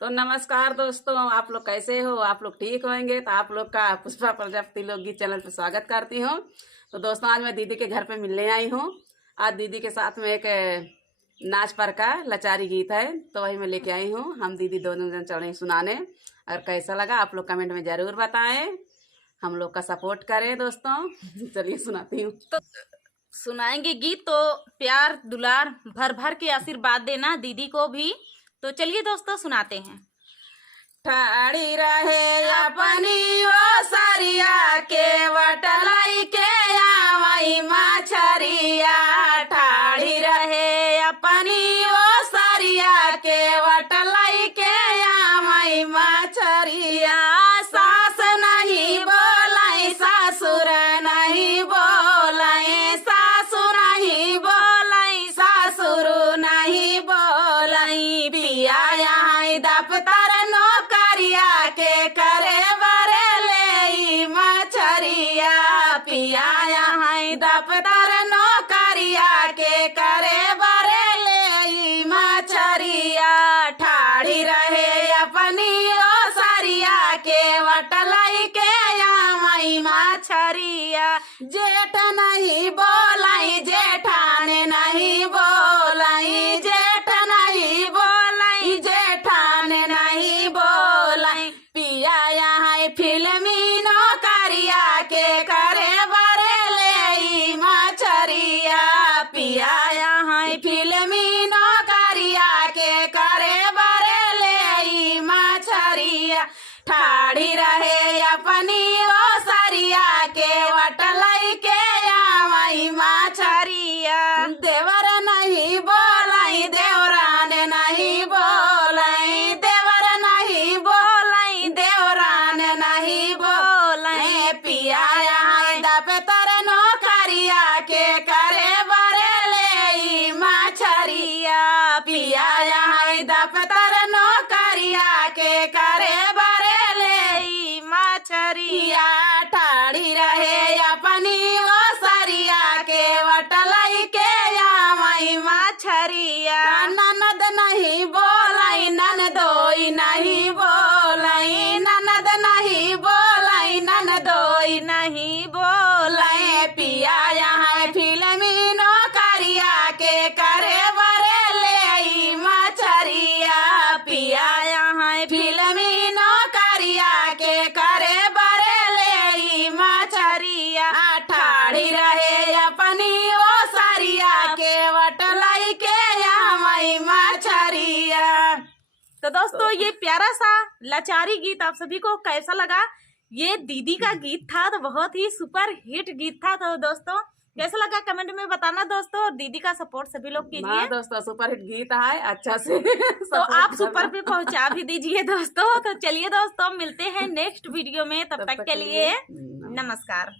तो नमस्कार दोस्तों, आप लोग कैसे हो? आप लोग ठीक होंगे? तो आप लोग का पुष्पा प्रजापति लोकगीत चैनल पर स्वागत करती हूँ। तो दोस्तों, आज मैं दीदी के घर पे मिलने आई हूँ। आज दीदी के साथ में एक नाच पर का लचारी गीत है, तो वही मैं लेके आई हूँ। हम दीदी दोनों जन चढ़े सुनाने, और कैसा लगा आप लोग कमेंट में जरूर बताएं। हम लोग का सपोर्ट करें दोस्तों। चलिए सुनाती हूँ। तो सुनाएंगे गीत, तो प्यार दुलार भर भर के आशीर्वाद देना दीदी को भी। तो चलिए दोस्तों सुनाते हैं। ठाड़ी रहे अपनी वो सरिया के वटलाई के आवई मछरिया। ठाड़ी रहे अपनी वो सरिया के वटलाई के आवई मछरिया। सास नहीं बोलाई ससुर नहीं बोलाई, सासु नहीं बोलाई ससुर नहीं बोलाई। पिया यहाँ दफ्तर नौकरिया के करे बरे ले मछरिया। पिया यहाँ दफ्तर नौकरिया के करे बरे ले मछरिया। ठाड़ी रहे अपनी ओ सरिया के वटलाई के आमई मछरिया। जेठ नहीं बोलाई जेठान नहीं बोलाई, जेठ नहीं बोलाई जेठान नहीं बोलाई। पिया यहाँ फिल्मी नौकरिया के करे बरे ले मछरिया। पिया यहाँ फिल्मी नौकरिया के करे बरे ले मछरिया। ठाड़ी रहे अपनी ओ सरिया के वटलाई के आवई मछरिया। देवर नहीं बोलाई देवरान नहीं बोलाई, देवर नहीं बोलाई देवरान नहीं बोलाई। पिया यहाँ दफ्तर नौकरिया के करे बरे ले मछरिया। पिया यहाँ दफ्तर नौकरिया के करे बरे ले मछरिया। ठाड़ी रहे अपनी वो सरिया के वटलाई के आवई मछरिया। ननद नहीं बोलाई ननदोई नहीं बोलाई, ननद नहीं बोलाई ननदोई नहीं बोलाई। पिया यहाँ फिल्मी नौकरिया के करे बरे ले मछरिया। पिया यहाँ फिल्मी नौकरिया के करे बरे ले मछरिया। ठाड़ी रहे अपनी ओ सरिया के वटलाई के आवई मछरिया। तो दोस्तों, ये प्यारा सा लाचारी गीत आप सभी को कैसा लगा? ये दीदी का गीत था, तो बहुत ही सुपर हिट गीत था। तो दोस्तों कैसा लगा कमेंट में बताना दोस्तों, और दीदी का सपोर्ट सभी लोग कीजिए। दोस्तों सुपर हिट गीत है अच्छा से तो आप सुपर पे पहुंचा भी दीजिए दोस्तों। तो चलिए दोस्तों, मिलते हैं नेक्स्ट वीडियो में, तब तक के लिए नमस्कार।